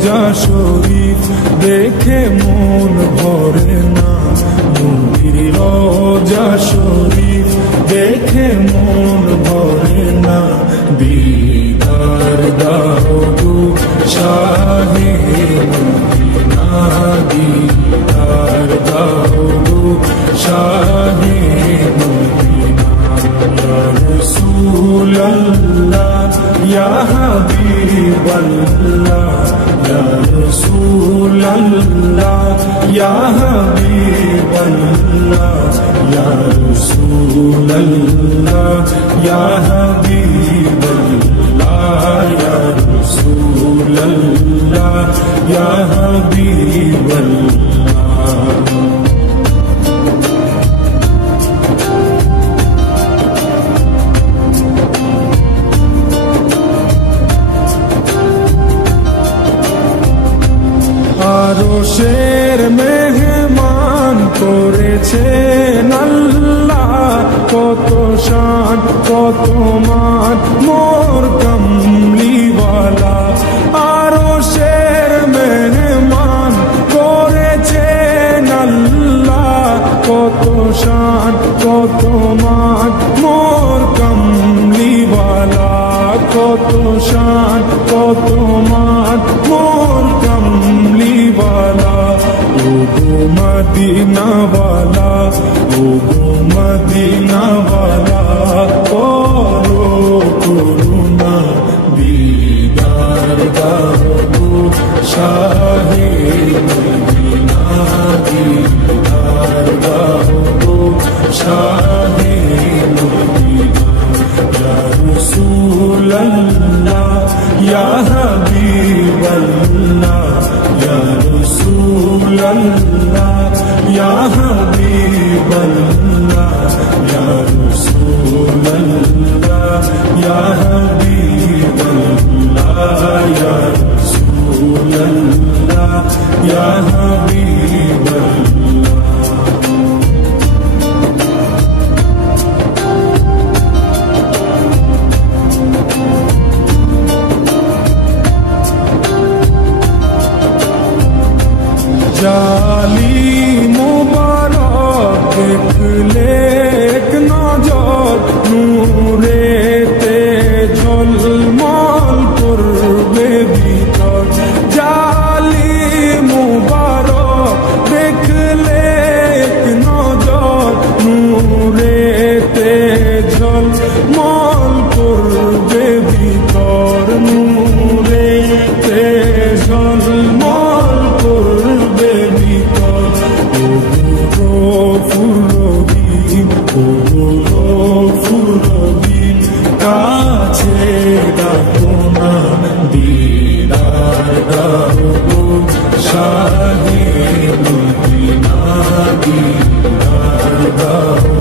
রোজা শরীফ দেখে মন ভরে না, নবীর রোজা শরীফ দেখে মন ভরে না। দিদার দাও গো শাহে মদিনা, দিদার দাও গো শাহে মদিনা। ইয়া রাসূলাল্লাহ ইয়া হাবিবাল্লাহ, ইয়া রাসূলাল্লাহ ইয়া হাবিবাল্লাহ, ইয়া রাসূলাল্লাহ ইয়া হাবিবাল্লাহ, ইয়া রাসূলাল্লাহ ইয়া হাবিবাল্লাহ। আরশের মেহমান করেছেন আল্লাহ, কত শান কত মান মোর কামলিওয়ালা। আরশের মেহমান করেছেন আল্লাহ, কত শান কত মান মোর কামলিওয়ালা, কত শান কত মান মোর কামলিওয়ালা। ও গো মদিনাওয়ালা, ও গো মদিনাওয়ালা, করো করুণা দিদার দাও গো শাহে মদিনা, দিদার দাও গো শাহে মদিনা। ইয়া রাসূলাল্লাহ ইয়া হাবিবাল্লাহ, ইয়া রাসূলাল্লাহ ইয়া হাবিবাল্লাহ, ইয়া রাসূলাল্লাহ ইয়া হাবিবাল্লাহ, ইয়া রাসূলাল্লাহ ইয়া হাবিবাল্লাহ। জালি মুবারক দেখলে এক নজর, নূরেতে ঝলমল করবে ভিতর। জালি মুবারক দেখলে এক নজর, নূরেতে ঝলমল করবে ভিতর, নূরেতে ঝলমল করবে ভিতর। ও গফুর রহিম, ও গফুর রহিম, কাছে ডাকো না দিদার দাও গো শাহে মদিনা, দিদার দাও